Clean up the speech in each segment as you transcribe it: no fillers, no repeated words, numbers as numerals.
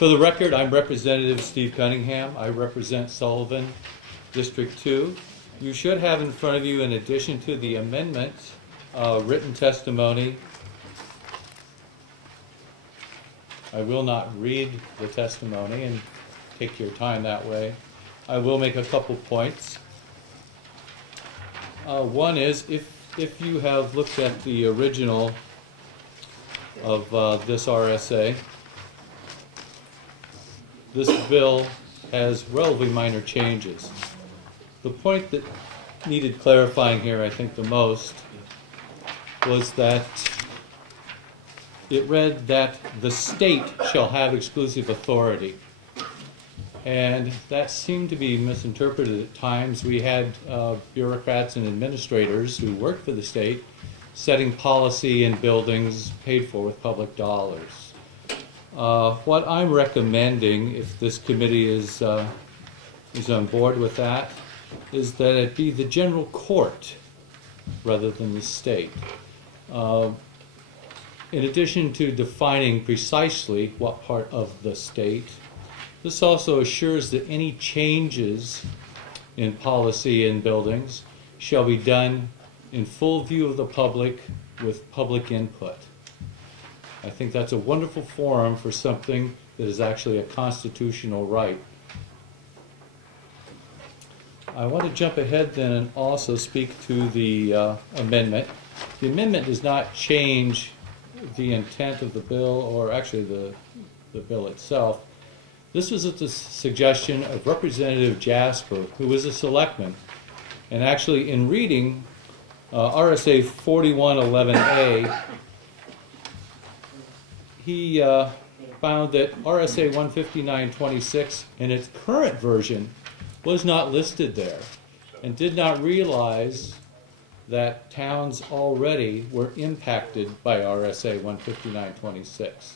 For the record, I'm Representative Steve Cunningham. I represent Sullivan District 2. You should have in front of you, in addition to the amendment, written testimony. I will not read the testimony and take your time that way. I will make a couple points. One is, if you have looked at the original of this RSA, this bill has relatively minor changes. The point that needed clarifying here, I think the most, was that it read that the state shall have exclusive authority. And that seemed to be misinterpreted at times. We had bureaucrats and administrators who worked for the state setting policy in buildings paid for with public dollars. What I'm recommending, if this committee is on board with that, is that it be the general court rather than the state. In addition to defining precisely what part of the state, this also assures that any changes in policy in buildings shall be done in full view of the public with public input. I think that's a wonderful forum for something that is actually a constitutional right. I want to jump ahead then and also speak to the amendment. The amendment does not change the intent of the bill, or actually the bill itself. This was at the suggestion of Representative Jasper, who was a selectman. And actually, in reading RSA 4111A, he found that RSA 159.26 in its current version was not listed there, and did not realize that towns already were impacted by RSA 159.26.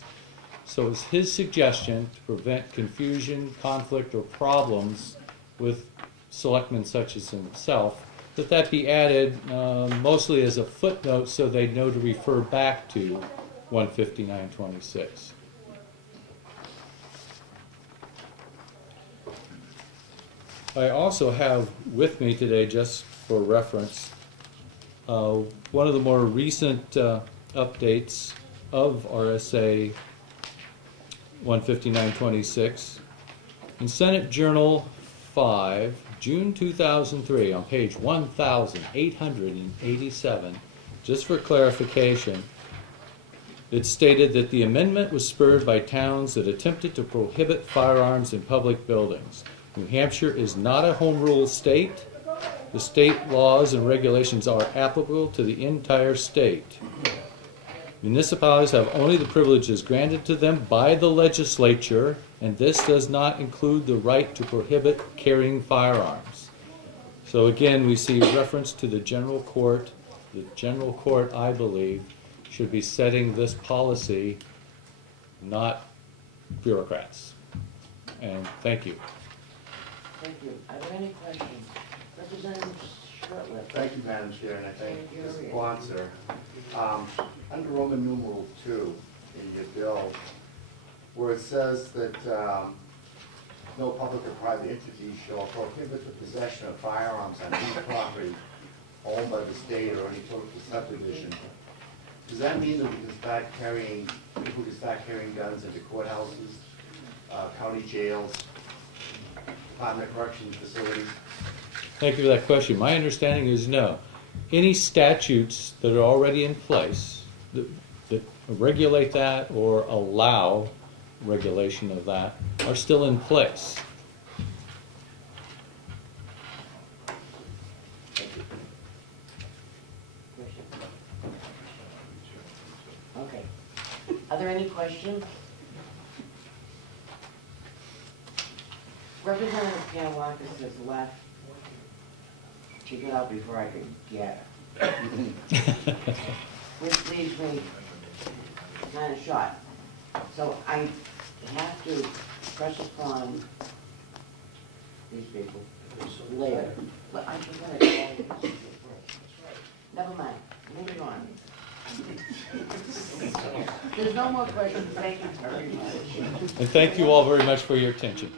So it was his suggestion to prevent confusion, conflict, or problems with selectmen such as himself, that be added mostly as a footnote so they know to refer back to 159.26. I also have with me today, just for reference, one of the more recent updates of RSA 159.26 in Senate Journal 5, June 2003, on page 1887. Just for clarification, it stated that the amendment was spurred by towns that attempted to prohibit firearms in public buildings. New Hampshire is not a home rule state. The state laws and regulations are applicable to the entire state. Municipalities have only the privileges granted to them by the legislature, and this does not include the right to prohibit carrying firearms. So again, we see reference to the general court. The general court, I believe, should be setting this policy, not bureaucrats. And thank you. Thank you. Are there any questions? Representative Shurtleff. Thank you, Madam Chair, and I thank the sponsor. Under Roman numeral 2 in your bill, where it says that no public or private entity shall prohibit the possession of firearms on any property owned by the state or any political subdivision, does that mean that we can start carrying, people can start carrying guns into courthouses, county jails, Department of Corrections facilities? Thank you for that question. My understanding is no. Any statutes that are already in place that regulate that or allow regulation of that are still in place. Okay. Are there any questions? Representative Kanawakis has left to get out before I can get her. Which leaves me kind of short. So I have to press upon these people later. But I forgot to call you. Never mind. Moving on. There's no more questions, thank you very much. And thank you all very much for your attention.